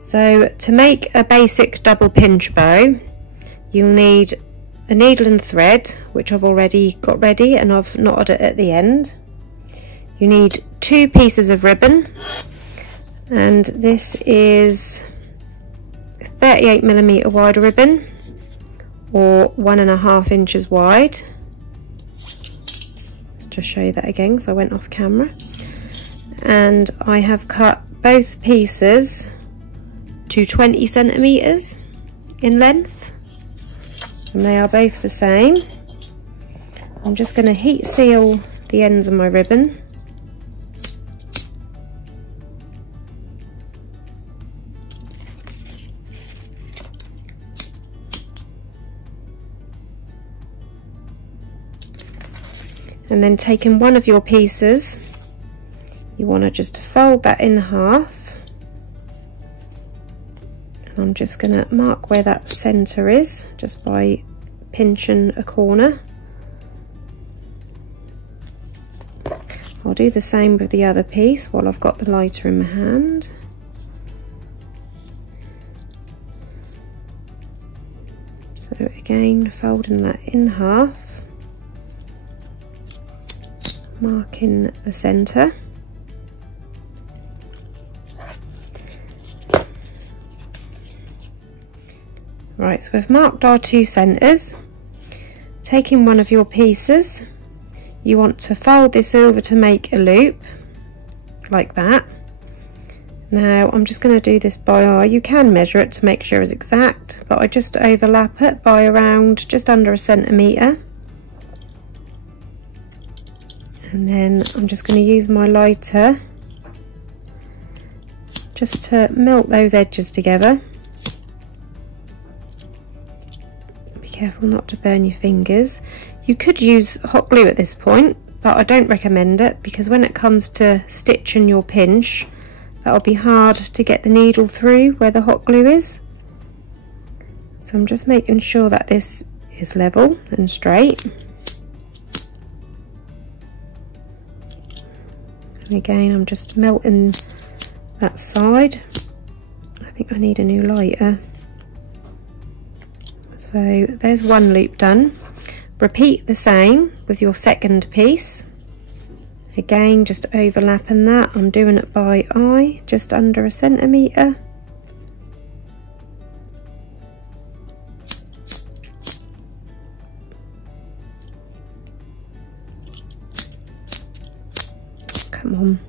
So to make a basic double pinch bow, you'll need a needle and thread, which I've already got ready and I've knotted it at the end. You need 2 pieces of ribbon, and this is 38mm wide ribbon, or 1.5 inches wide. Let's just show you that again because I went off camera. And I have cut both pieces to 20 centimeters in length, and they are both the same. I'm just going to heat seal the ends of my ribbon. And then taking one of your pieces, you want to just fold that in half. And I'm just going to mark where that centre is, just by pinching a corner. I'll do the same with the other piece while I've got the lighter in my hand. So again, folding that in half, marking the centre. Right, so we've marked our 2 centres. Taking one of your pieces, you want to fold this over to make a loop, like that. Now I'm just going to do this by eye. You can measure it to make sure it's exact, but I just overlap it by around just under 1 centimetre. And then I'm just going to use my lighter just to melt those edges together. Be careful not to burn your fingers. You could use hot glue at this point, but I don't recommend it because when it comes to stitching your pinch, that'll be hard to get the needle through where the hot glue is. So I'm just making sure that this is level and straight. And again, I'm just melting that side. I think I need a new lighter. So there's one loop done. Repeat the same with your second piece. Again, just overlapping that. I'm doing it by eye, just under 1 centimetre. Come on.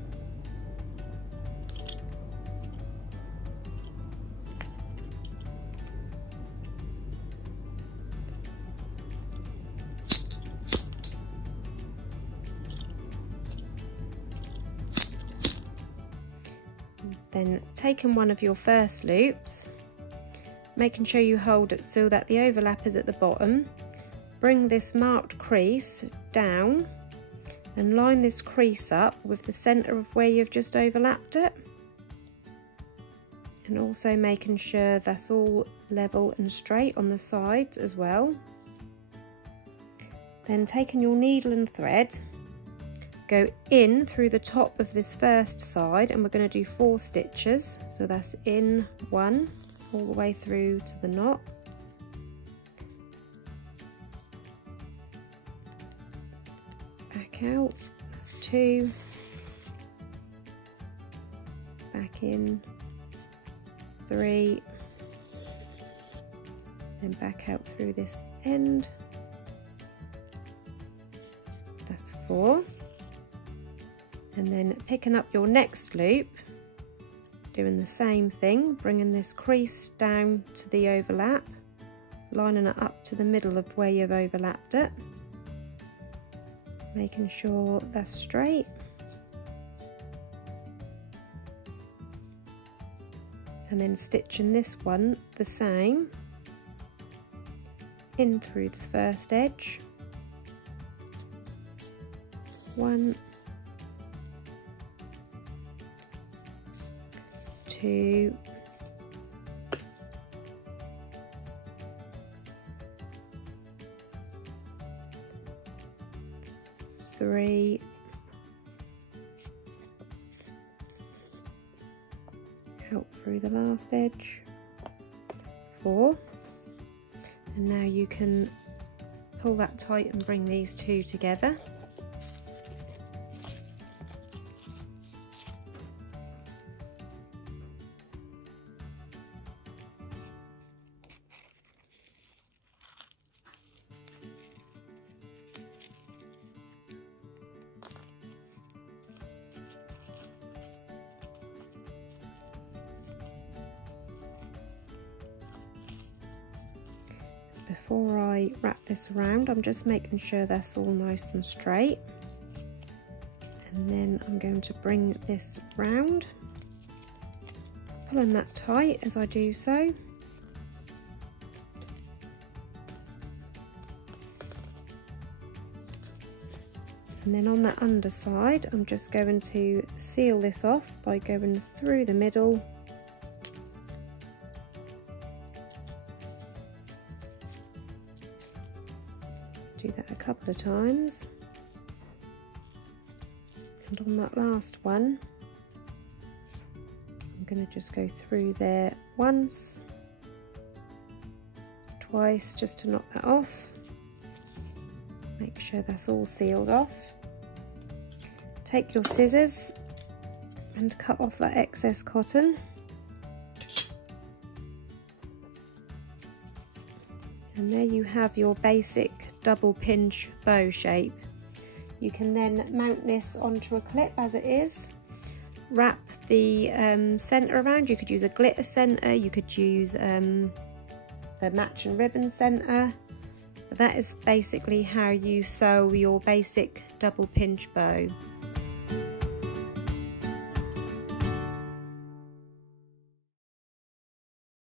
Then taking one of your first loops, making sure you hold it so that the overlap is at the bottom, bring this marked crease down and line this crease up with the centre of where you've just overlapped it, and also making sure that's all level and straight on the sides as well. Then taking your needle and thread, go in through the top of this first side, and we're going to do 4 stitches. So that's in 1 all the way through to the knot. Back out, that's 2. Back in 3. Then back out through this end. That's 4. And then picking up your next loop, doing the same thing, bringing this crease down to the overlap, lining it up to the middle of where you've overlapped it, making sure that's straight. And then stitching this one the same, in through the first edge, 1, 2, 3, out through the last edge, 4, and now you can pull that tight and bring these two together. Before I wrap this around, I'm just making sure that's all nice and straight, and then I'm going to bring this round, pulling that tight as I do so. And then on that underside, I'm just going to seal this off by going through the middle . Do that a couple of times, and on that last one I'm going to just go through there once, twice, just to knock that off. Make sure that's all sealed off. Take your scissors and cut off that excess cotton. And there you have your basic double pinch bow shape. You can then mount this onto a clip as it is, wrap the centre around. You could use a glitter centre, you could use a matching ribbon centre, but that is basically how you sew your basic double pinch bow.